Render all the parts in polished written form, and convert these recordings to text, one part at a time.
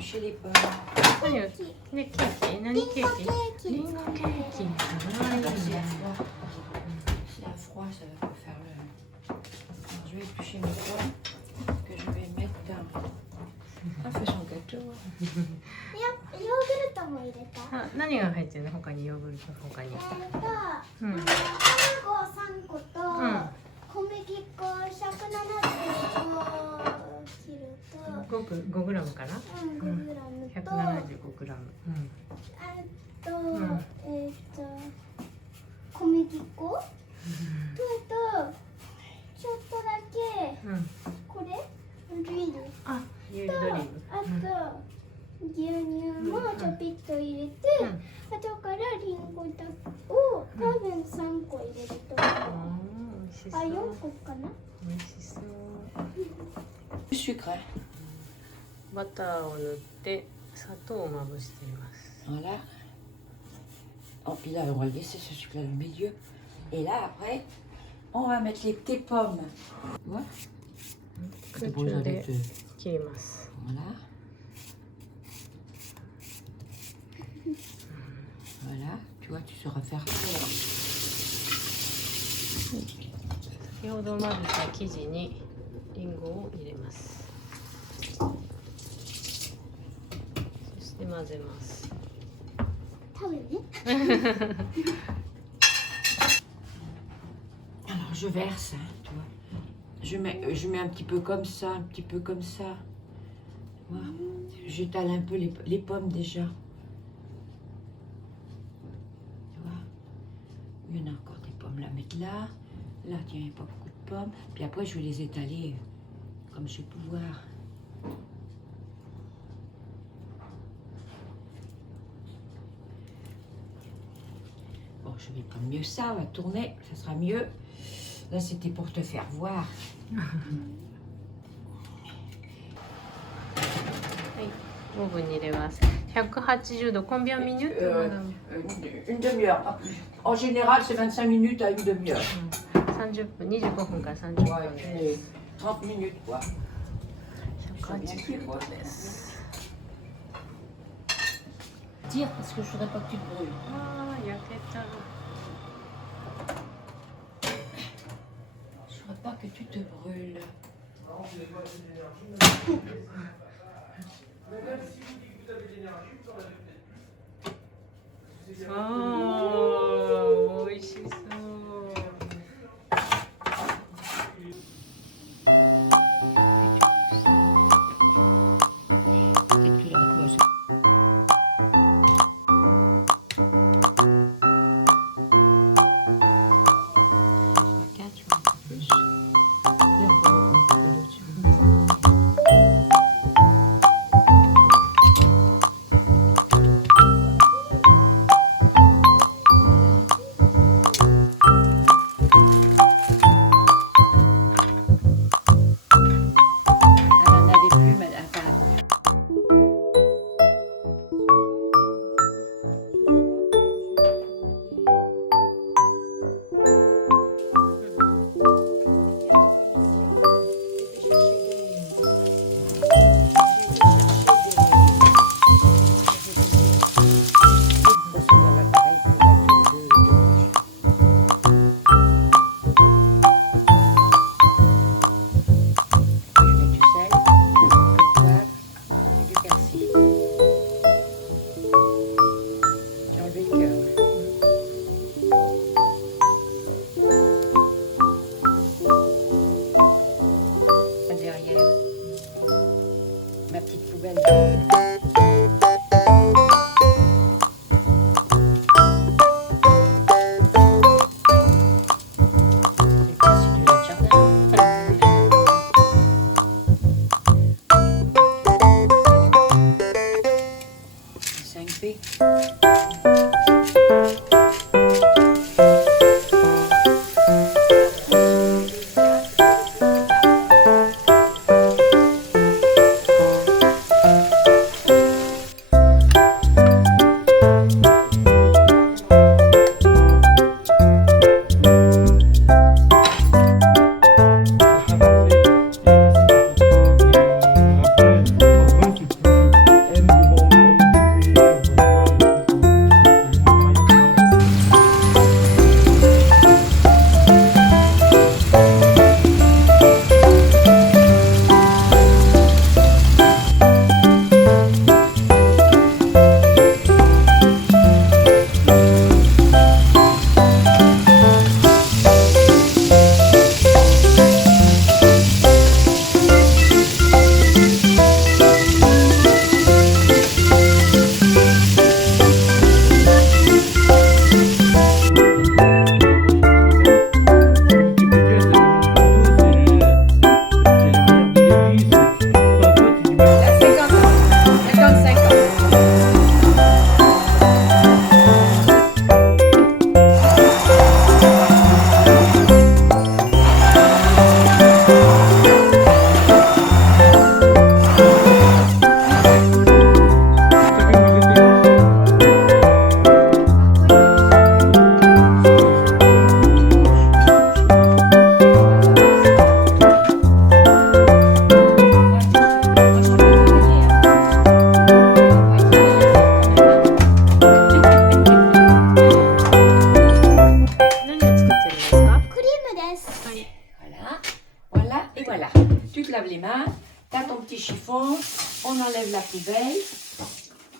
éplucher les pommes. 何をね、ケーキ何ケーキリンゴケーキかわいい C'est ね à froid. C'est à froid, ça va pas faire le. Alors, je vais éplucher mes pommes que je vais mettre dans. Ah, fais son gâteau. ヨーグルトも入れた。あ、何が入ってるの他にヨーグルト他にうん卵3個と、うん小麦粉175切ると、 5グラムかな5グラムと、 175グラムあと、ん小麦粉と、あとちょっとだけうんこれルイルあ、ユーと、ドリームあと牛乳もちょぴっと入れて、後からリンゴだを多分3個入れると思う。美味しそうあ、4個かな。美味しそう Le sucre, hein. バターを塗って砂糖をまぶしています Voilà. Oh, puis là, on va laisser ce sucre-là dans le milieu. Et là, après, on va mettre les petites pommes. Tu vois? 空 Pose 中 avec で le- 切ります Voilà. Voilà, tu vois, tu sauras faire. 先ほど混ぜた生地にリンゴを入れますそして混ぜます多分ね。 Alors, je verse, hein, tu vois. Je mets un petit peu comme ça, un petit peu comme ça. Tu vois. J'étale un peu les pommes déjà. Tu vois. Il y en a encore des pommes là, mettre là. Là, tiens, il n'y a pas beaucoup de pommes. Puis après, je vais les étaler comme je vais pouvoir. Bon, je vais prendre mieux ça, on va tourner, ça sera mieux. Là, c'était pour te faire voir. オーブンに入れます180度コンビアミニュット Une demi-heure, pas plus. En général, c'est 25 minutes à une demi-heure. 30分25分から30分 Ouais, で 30 minutes, quoi. 180度です Tire, parce que je voudrais pas que tu te brûles. あー焼けた Je voudrais pas que tu te brûles. あー美味しそう Peut-être que la cloche. Quatre, un peu plus. Là, on peut le couper dessus. Elle en avait plus, mais enfin, derrière ma petite poubelle. C'est pas si du jardin. C'est 5P.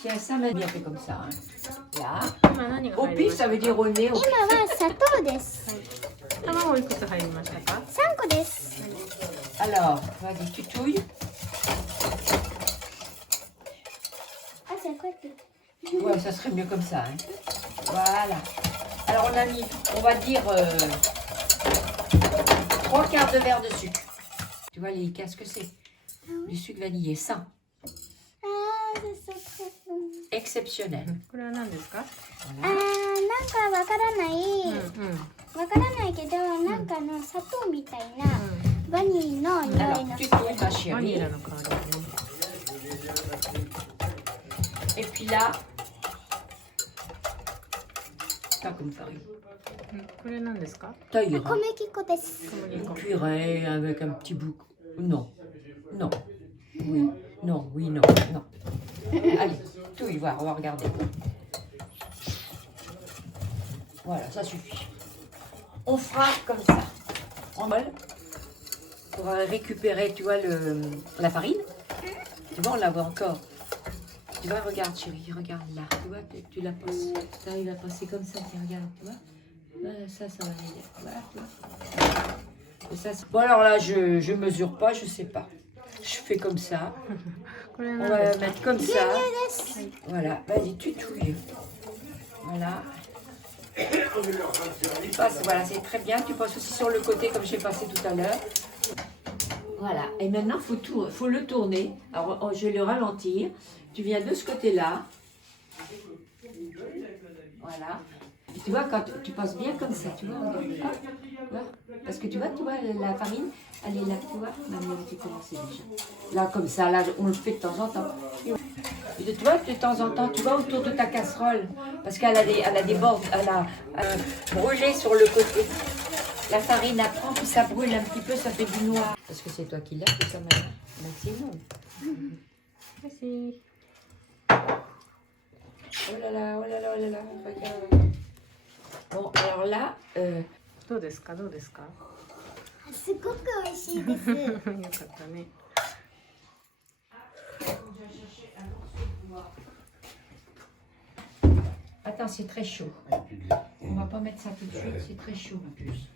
Tiens, ça m'a bien fait comme ça. Hein. Là. 今何が Au 入り pif, まし ça た veut dire au nez. Au 今は砂糖です。卵いくつ入りましたか？ 3個です。 Alors, vas-y, tu touilles. あ、じゃあこうやって。 Ouais, ça serait mieux comme ça. Hein. Voilà. Alors, on a mis, on va dire, 3 quarts de verre de sucre. Tu vois, les qu'est-ce que c'est? Du sucre vanillé, sain. あー、そうそう。 Exceptionnel. これは何ですか？あー、なんかわからない。わからないけど、なんかの砂糖みたいなバニラの匂い Alors, の。 tu touilles, ma バニ chérie. ラの香りだね。 Et puis là, pas comme farine. これ何ですか？ Taille. 小麦粉です。小麦粉。 Purée avec un petit bout. Non. Non. Oui. Non, oui, non. Non. Allez, touille, voir, on va regarder. Voilà, ça suffit. On fera comme ça. En molle. Pour récupérer, tu vois, la farine. Tu vois, on la voit encore. Tu vois, regarde, chérie, regarde là. Tu vois, tu la passes. Tu arrives à passer comme ça, tu regardes, tu vois. Voilà, ça va aller. Voilà, tu vois. Et ça, bon, alors là, je mesure pas, je sais pas. Je fais comme ça. これ On は va 何ですか？ mettre comme ça. Voilà, vas-y, tu touilles. Voilà. Tu passes, voilà, c'est très bien. Tu passes aussi sur le côté comme j'ai passé tout à l'heure. Voilà, et maintenant, faut le tourner. Alors, je vais le ralentir. Tu viens de ce côté-là. Voilà. Et tu vois, quand tu passes bien comme ça, tu vois, regarde. Hop, tu vois. Parce que tu vois, la farine, elle est là, tu vois. Maintenant, tu commences déjà. Là, comme ça, là, on le fait de temps en temps. Et tu vois, de temps en temps, tu vois, autour de ta casserole. Parce qu'elle a des bords, elle a brûlé sur le côté. La farine apprend, puis ça brûle un petit peu, ça fait du noir. Parce que c'est toi qui l'as fait ça maintenant. Mais c'est non. Merci. Oh là là, oh là là, oh là là, regarde. Bon, alors là, どうですか？どうですか？すごく美味しいです。よかったね。 attends, c'est très chaud. On va pas mettre ça tout de suite, c'est très chaud en plus.